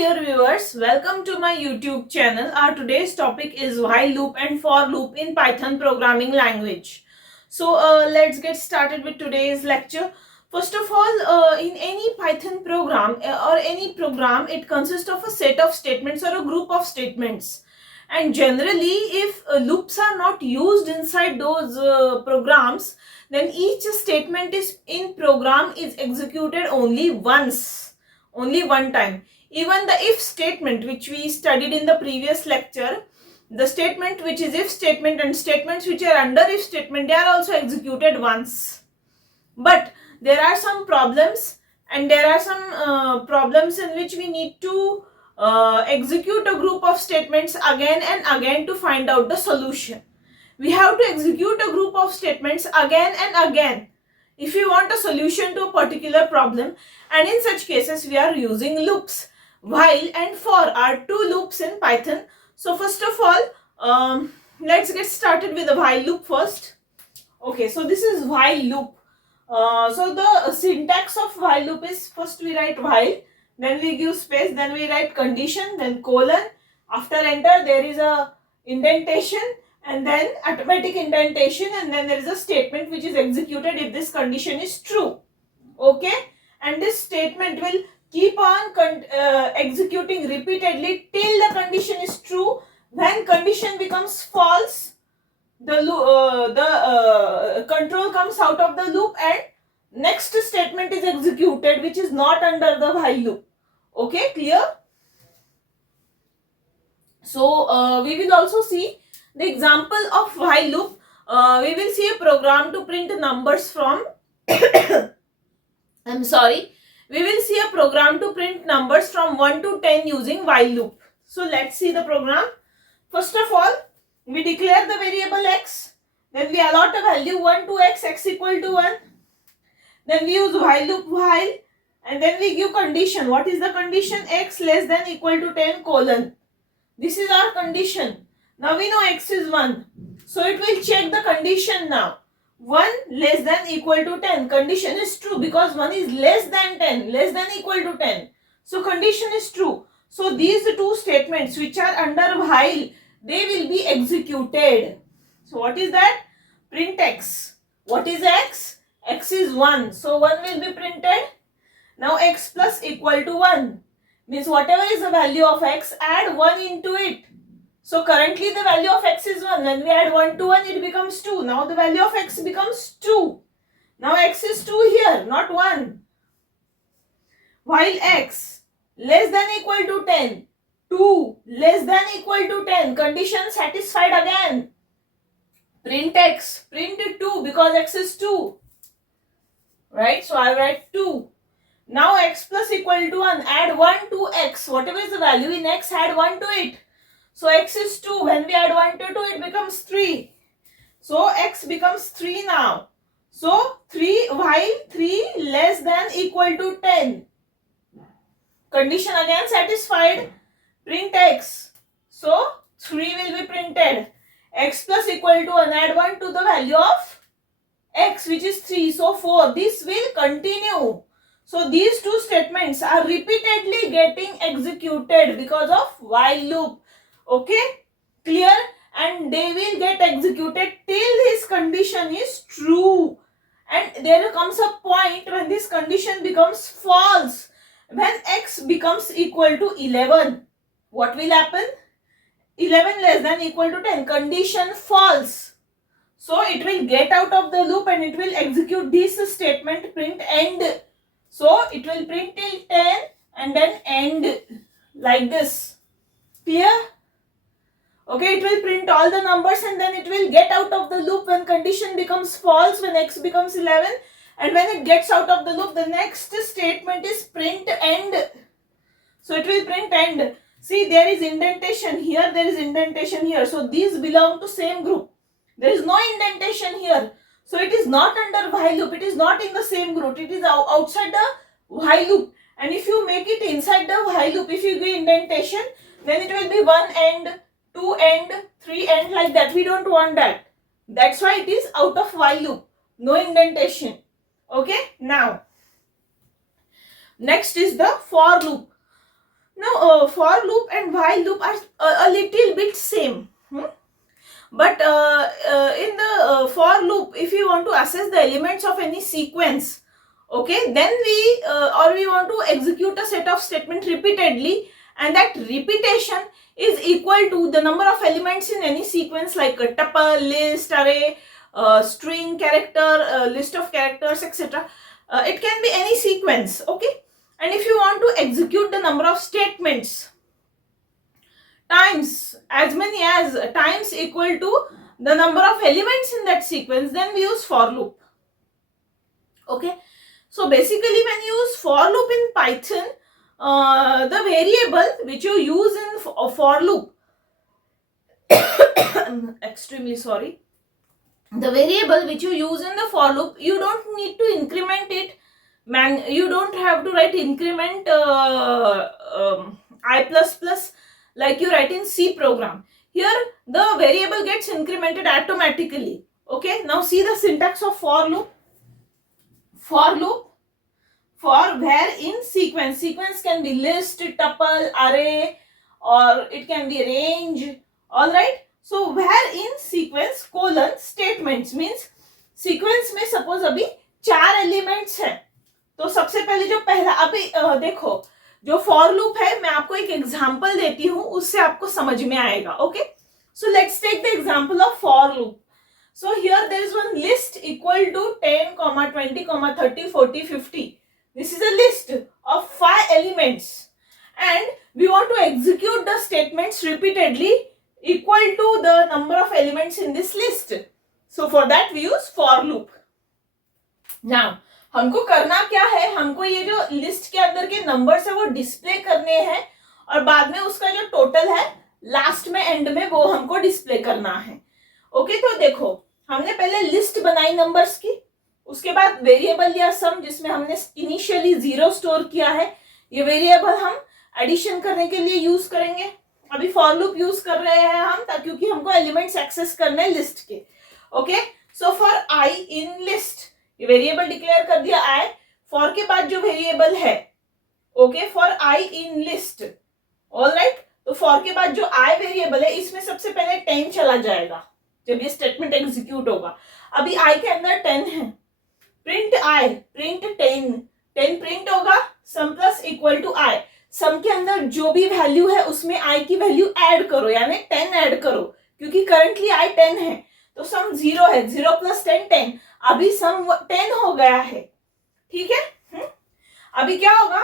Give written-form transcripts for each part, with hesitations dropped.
dear viewers, welcome to my YouTube channel. Our today's topic is while loop and for loop in Python programming language. So let's get started with today's lecture. First of all, in any Python program or any program, it consists of a set of statements or a group of statements. And generally, if loops are not used inside those programs, then each statement is in program is executed only once, only one time. Even the if statement, which we studied in the previous lecture, the statement which is if statement and statements which are under if statement, they are also executed once. But there are some problems, and there are some problems in which we need to execute a group of statements again and again to find out the solution. We have to execute a group of statements again and again if we want a solution to a particular problem, and in such cases we are using loops. While and for are two loops in Python. So first of all, let's get started with the while loop first. Okay, so this is while loop. So the syntax of while loop is, first we write while, then we give space, then we write condition, then colon. After enter there is a indentation and then arithmetic indentation, and then there is a statement which is executed if this condition is true. Okay, and this statement will keep on executing repeatedly till the condition is true. When condition becomes false, the control comes out of the loop and next statement is executed which is not under the while loop. Okay, clear? So we will also see the example of while loop. We will see a program to print numbers from we will see a program to print numbers from 1 to 10 using while loop. So let's see the program. First of all, we declare the variable x, then we allot a value 1 to x equal to 1, then we use while loop while, and then we give condition. What is the condition? X less than equal to 10 colon. This is our condition. Now we know x is 1, so it will check the condition now. 1 less than equal to 10. Condition is true because 1 is less than 10, less than equal to 10. So condition is true. So these two statements which are under while, they will be executed. So what is that? Print x. What is x? X is 1. So 1 will be printed. Now x plus equal to 1. Means whatever is the value of x, add 1 into it. So currently the value of x is 1. When we add 1 to 1, it becomes 2. Now the value of x becomes 2. Now x is 2 here, not 1. While x less than equal to 10. 2 less than equal to 10. Condition satisfied again. Print x. Print 2 because x is 2. Right? So I write 2. Now x plus equal to 1. Add 1 to x. Whatever is the value in x, add 1 to it. So x is 2. When we add 1 to 2, it becomes 3. So x becomes 3 now. So 3 while 3 less than equal to 10. Condition again satisfied. Print x. So 3 will be printed. X plus equal to 1. Add 1 to the value of x, which is 3. So 4. This will continue. So these two statements are repeatedly getting executed because of while loop. Okay, clear? And they will get executed till this condition is true. And there comes a point when this condition becomes false. When x becomes equal to 11, what will happen? 11 less than equal to 10. Condition false. So it will get out of the loop and it will execute this statement, print end. So it will print till 10 and then end like this. Clear? Okay, it will print all the numbers and then it will get out of the loop when condition becomes false, when x becomes 11, and when it gets out of the loop, the next statement is print end. So it will print end. See, there is indentation here, there is indentation here. So these belong to same group. There is no indentation here. So it is not under while loop. It is not in the same group. It is outside the while loop. And if you make it inside the while loop, if you give indentation, then it will be 1 end, 2 end, 3 end, like that. We don't want that. That's why it is out of while loop. No indentation. Okay. Now, next is the for loop. Now, for loop and while loop are a little bit same. But in the for loop, if you want to assess the elements of any sequence, okay, then we want to execute a set of statement repeatedly, and that repetition is equal to the number of elements in any sequence, like a tuple, list, array, string, character, list of characters, etc. It can be any sequence, okay. And if you want to execute the number of statements times as many as times equal to the number of elements in that sequence, then we use for loop, okay. So basically, when you use for loop in Python, the variable which you use in for loop I'm extremely sorry, the variable which you use in the for loop, you don't need to increment it, you don't have to write increment I plus plus like you write in C program. Here the variable gets incremented automatically, okay. Now see the syntax of for loop. For loop, for where in sequence can be list, tuple, array, or it can be range, all right. So where in sequence colon statements means sequence में suppose अभी 4 elements है, तो सबसे पहले जो पहला अभी देखो जो फॉर लूप है, मैं आपको एक एग्जांपल देती हूँ, उससे आपको समझ में आएगा, okay. So let's take the example of for loop. So here there is one list equal to 10, 20, 30, 40, 50. This is a list of 5 elements, and we want to execute the statements repeatedly equal to the number of elements in this list. So for that we use for loop. Now हमको करना क्या है, हमको ये जो list के अंदर के नंबर्स है वो डिस्प्ले करने हैं, और बाद में उसका जो टोटल है लास्ट में एंड में वो हमको डिस्प्ले करना है, ओके. तो देखो हमने पहले लिस्ट बनाई नंबर्स की, उसके बाद वेरिएबल लिया सम, जिसमें हमने इनिशियली 0 स्टोर किया है. ये वेरिएबल हम एडिशन करने के लिए यूज करेंगे. अभी फॉर लूप यूज कर रहे हैं हम क्योंकि हमको एलिमेंट्स एक्सेस करने हैं लिस्ट के, okay. So for I in list, ये वेरिएबल डिक्लेयर कर दिया आई. फॉर के बाद जो वेरिएबल है, okay, for I in list, all right. तो फॉर के बाद जो आई वेरिएबल है, इसमें सबसे पहले 10 चला जाएगा जब ये स्टेटमेंट एग्जीक्यूट होगा. अभी आई के अंदर 10 है, प्रिंट आई, प्रिंट 10 प्रिंट होगा, सम प्लस इक्वल टू आई. सम के अंदर जो भी वैल्यू है उसमें आई की वैल्यू ऐड करो, यानी 10 ऐड करो, क्योंकि करंटली आई 10 है, तो सम 0 है, 0 प्लस 10 10. अभी सम 10 हो गया है, ठीक है. अभी क्या होगा,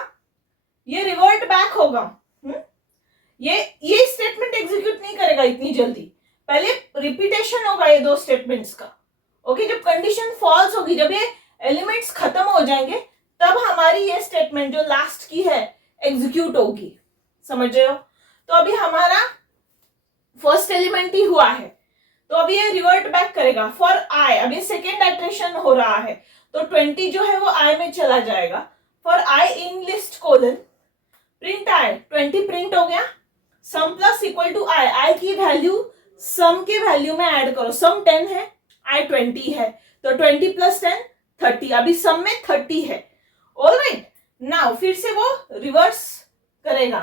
ये रिवर्ट बैक होगा. ये स्टेटमेंट एग्जीक्यूट नहीं करेगा इतनी जल्दी, पहले रिपीटेशन होगा ये 2 स्टेटमेंट्स का, ओके. जब कंडीशन फॉल्स होगी, जब ये एलिमेंट्स खत्म हो जाएंगे, तब हमारी ये स्टेटमेंट जो लास्ट की है एग्जीक्यूट होगी, समझ रहे हो. तो अभी हमारा फर्स्ट एलिमेंट ही हुआ है, तो अभी ये रिवर्ट बैक करेगा फॉर आई. अभी सेकेंड इटरेशन हो रहा है, तो 20 जो है वो आई में चला जाएगा. For I in list colon print I, 20 print हो गया, सम प्लस इक्वल टू आई. आई की वैल्यू सम के वैल्यू में ऐड करो, सम 10 है, आई 20 है, तो 20 प्लस 10 30. अभी सम में 30 है, ऑलराइट. नाउ फिर से वो रिवर्स करेगा,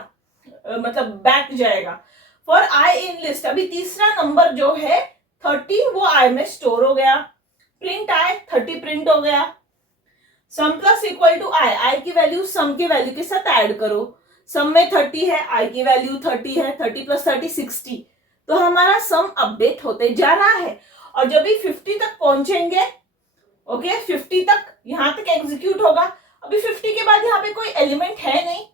मतलब बैक जाएगा. फॉर आई इन लिस्ट, अभी तीसरा नंबर जो है 30 वो आई में स्टोर हो गया, प्रिंट आई, 30 प्रिंट हो गया, सम प्लस इक्वल टू आई. आई की वैल्यू सम की वैल्यू के साथ ऐड करो, सम में 30 है, आई की वैल्यू 30 है, 30 प्लस 30 60. तो हमारा सम अपडेट होते जा रहा है, और जब भी 50 तक पहुंचेंगे, ओके, 50 तक यहां तक एग्जीक्यूट होगा. अभी 50 के बाद यहाँ पे कोई एलिमेंट है नहीं,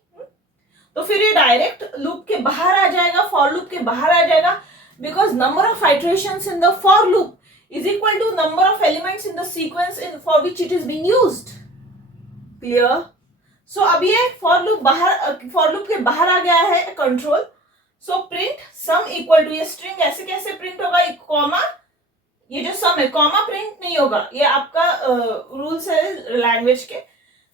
तो फिर ये डायरेक्ट लूप के बाहर आ जाएगा, फॉर लूप के बाहर आ जाएगा, because number of iterations in the for loop is equal to number of elements in the sequence in for which it is being used. Clear. So अब ये फॉर लूप के बाहर आ गया है control. So print sum equal to, ये string ऐसे कैसे प्रिंट होगा, एक कॉमा, ये जो सम है कॉमा प्रिंट नहीं होगा, ये आपका रूल्स है लैंग्वेज के.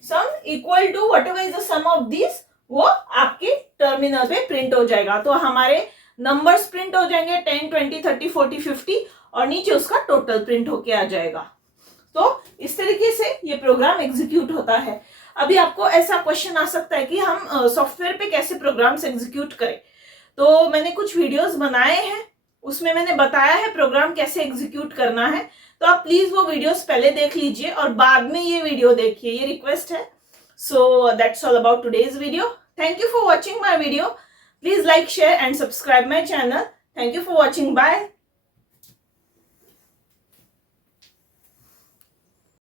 Sum equal to whatever is the sum of this, वो आपके टर्मिनल पे प्रिंट हो जाएगा. तो हमारे नंबर्स प्रिंट हो जाएंगे 10, 20, 30, 40, 50, और नीचे उसका टोटल प्रिंट होके आ जाएगा. तो इस तरीके से ये प्रोग्राम एग्जीक्यूट होता है। अभी आपको ऐसा क्वेश्चन आ सकता है कि हम सॉफ्टवेयर पे कैसे प्रोग्राम्स एग्जीक्यूट करें। तो मैंने कुछ वीडियोस बनाए हैं, उसमें मैंने बताया है प्रोग्राम कैसे एग्जीक्यूट करना है, तो आप प्लीज वो वीडियोस पहले देख लीजिए और बाद में ये वीडियो देखिए, ये रिक्वेस्ट है। So that's all about today's video. Thank you for watching my video. Please like, share and subscribe my channel. Thank you for watching. Bye.